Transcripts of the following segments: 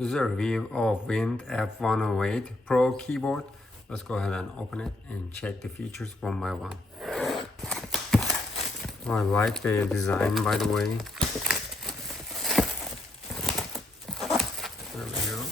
This is a review of Wind F108 Pro keyboard. Let's go ahead and open it and check the features one by one. I like the design, by the way. There we go.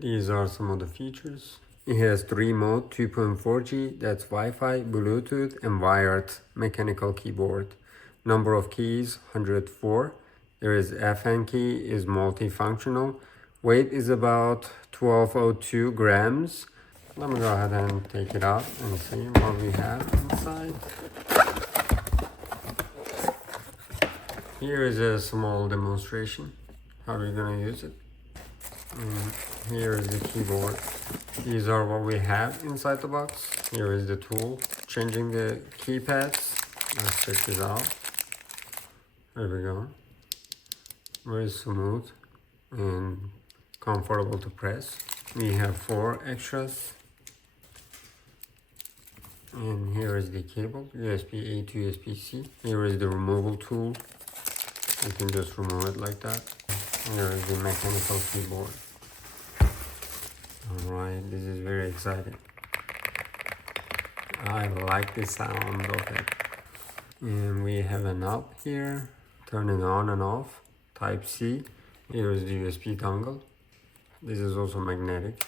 These are some of the features. It has 3 modes, 2.4G, that's Wi-Fi, Bluetooth, and wired mechanical keyboard. Number of keys, 104. There is FN key, is multifunctional. Weight is about 1202 grams. Let me go ahead and take it out and see what we have inside. Here is a small demonstration, how we're gonna use it. And here is the keyboard. These are what we have inside the box. Here is the tool, changing the keypads. Let's check this out. There we go. Very smooth and comfortable to press. We have 4 extras. And here is the cable, USB-A to USB-C. Here is the removal tool. You can just remove it like that. Here is the mechanical keyboard. Alright, this is very exciting. I like the sound of it. And we have a knob here, turning on and off. Type C. Here is the USB dongle. This is also magnetic.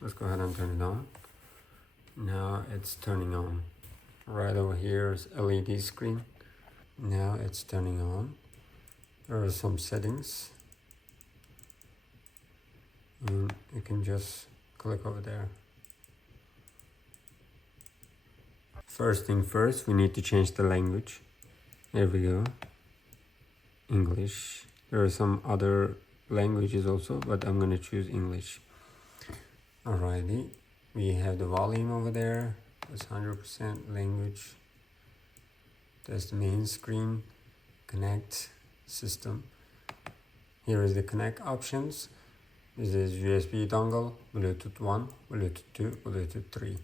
Let's go ahead and turn it on. Now it's turning on. Right over here is LED screen. Now it's turning on. There are some settings. And you can just click over there. First thing first, we need to change the language. There we go. English. There are some other languages also, but I'm gonna choose English. Alrighty, we have the volume over there. That's 100% language. That's the main screen. Connect system. Here is the connect options. This is USB dongle, Bluetooth 1, Bluetooth 2, Bluetooth 3.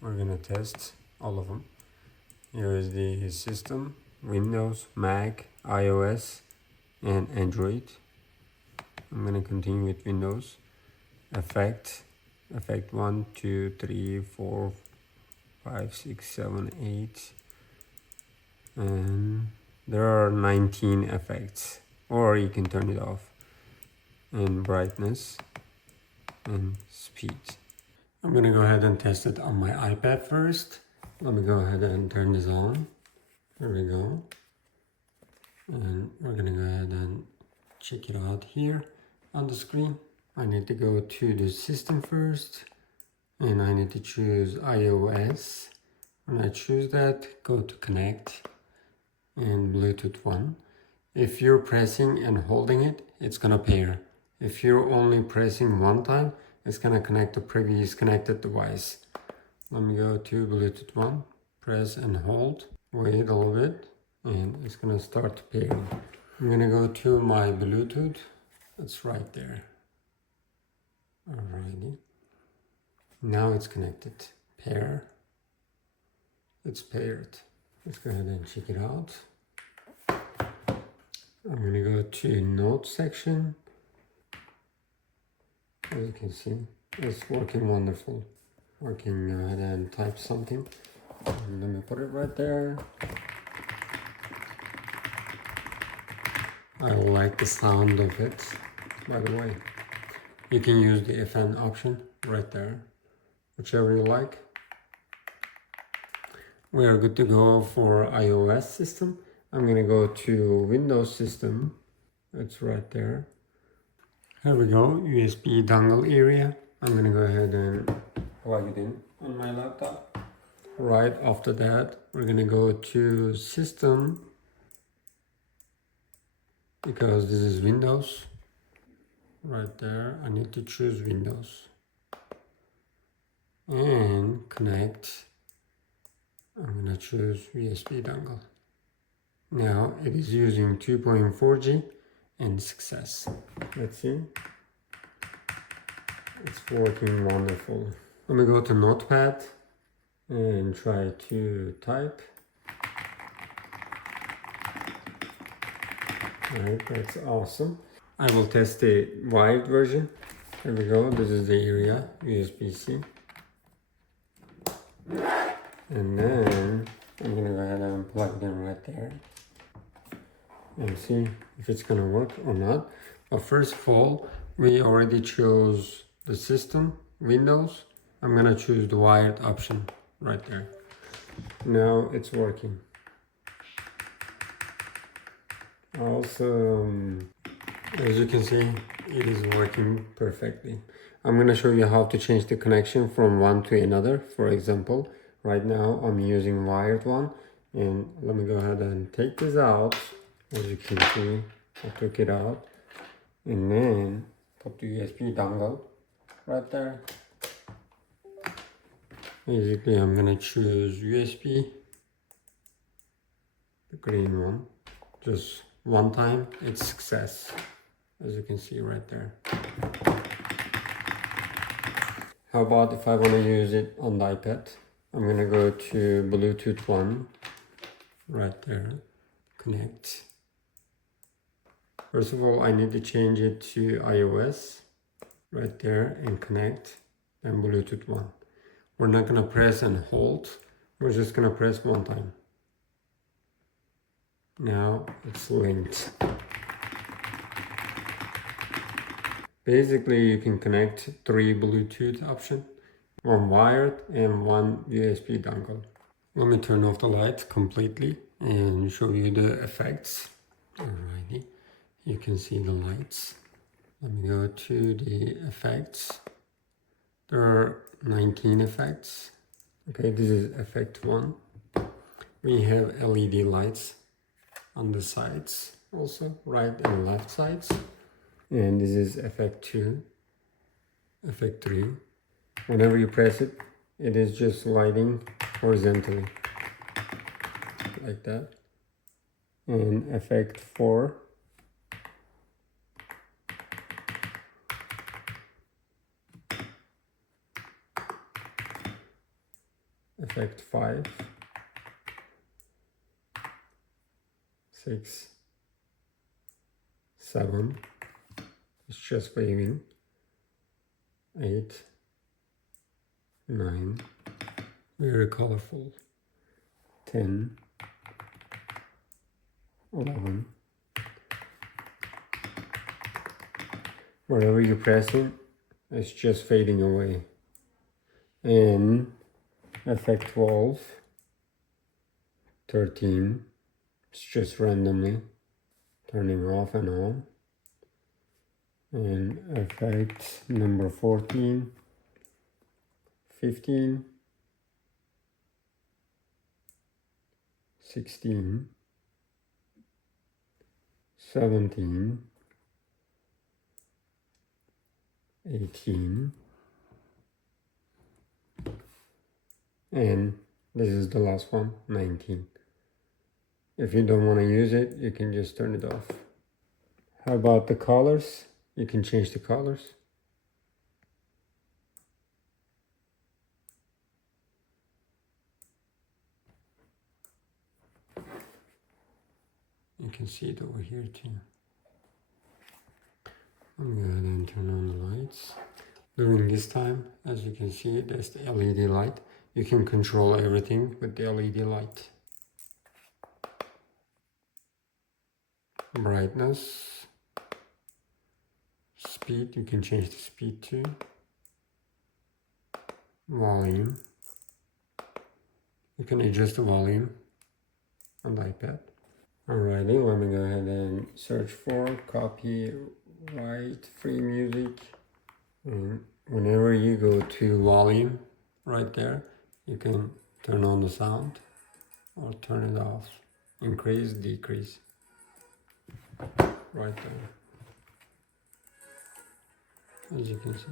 We're gonna test all of them. Here is the system, Windows, Mac, iOS, and Android. I'm gonna continue with Windows. Effect 1, 2, 3, 4, 5, 6, 7, 8. And there are 19 effects, or you can turn it off. And brightness and speed. I'm gonna go ahead and test it on my iPad first. Let me go ahead and turn this on. There we go. And we're gonna go ahead and check it out here on the screen. I need to go to the system first, and I need to choose iOS. When I choose that, go to connect and Bluetooth 1. If you're pressing and holding it, it's gonna pair. If you're only pressing one time, it's gonna connect the previous connected device. Let me go to Bluetooth 1, press and hold, wait a little bit, and it's gonna start pairing. I'm gonna go to my Bluetooth, it's right there. Alrighty. Now it's connected. Pair. It's paired. Let's go ahead and check it out. I'm gonna go to note section. As you can see, it's working wonderful. I can go ahead and type something. And let me put it right there. I like the sound of it, by the way. You can use the FN option right there, whichever you like. We are good to go for iOS system. I'm gonna go to Windows system. It's right there. Here we go, USB dongle area. I'm gonna go ahead and plug it in on my laptop. Right after that, we're gonna go to system, because this is Windows. Right there, I need to choose Windows. And connect. I'm gonna choose USB dongle. Now it is using 2.4G and success. Let's see. It's working wonderful. Let me go to Notepad and try to type. Alright, that's awesome. I will test the wired version. Here we go, this is the area, USB-C. And then I'm gonna go ahead and plug them right there and see if it's gonna work or not. But first of all, we already chose the system, Windows. I'm gonna choose the wired option right there. Now it's working. Also, as you can see, it is working perfectly. I'm gonna show you how to change the connection from one to another. For example, right now I'm using wired one, and let me go ahead and take this out. As you can see, I took it out, and then put the USB dongle right there. Basically, I'm gonna choose USB, the green one. Just one time, it's success, as you can see right there. How about if I want to use it on the iPad? I'm gonna go to Bluetooth one, right there, connect. First of all, I need to change it to iOS, right there, and connect, and Bluetooth one. We're not gonna press and hold, we're just gonna press one time. Now it's linked. Basically, you can connect 3 Bluetooth options, one wired and one USB dongle. Let me turn off the light completely and show you the effects. Alrighty, you can see the lights. Let me go to the effects. There are 19 effects. Okay, this is effect 1. We have LED lights on the sides also, right and left sides. And this is effect 2, effect 3. Whenever you press it, it is just lighting horizontally, like that. And effect 4. Effect 5. 6. 7. It's just waving. 8. 9. Very colorful. 10. 11. Wherever you press it, it's just fading away. And effect 12. 13. It's just randomly turning off and on. And effect number 14, 15, 16, 17, 18, and this is the last one, 19. If you don't want to use it, you can just turn it off. How about the colors? You can change the colors. You can see it over here too. I'm going to go ahead and turn on the lights. During this time, as you can see, there's the LED light. You can control everything with the LED light. Brightness, speed, you can change the speed too. Volume, you can adjust the volume on the iPad. Alrighty, let me go ahead and search for copyright free music. And whenever you go to volume, right there, you can turn on the sound or turn it off, increase, decrease, right there, as you can see.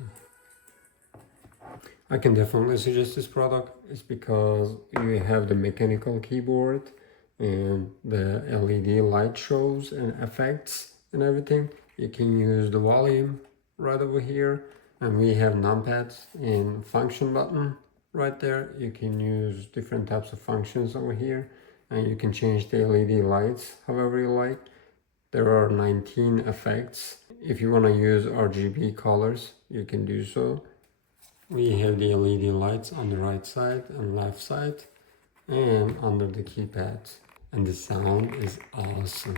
I can definitely suggest this product. It's because you have the mechanical keyboard and the LED light shows and effects and everything. You can use the volume right over here, and we have numpads and function button right there. You can use different types of functions over here, and you can change the LED lights however you like. There are 19 effects. If you want to use RGB colors, you can do so. We have the LED lights on the right side and left side and under the keypad. And the sound is awesome.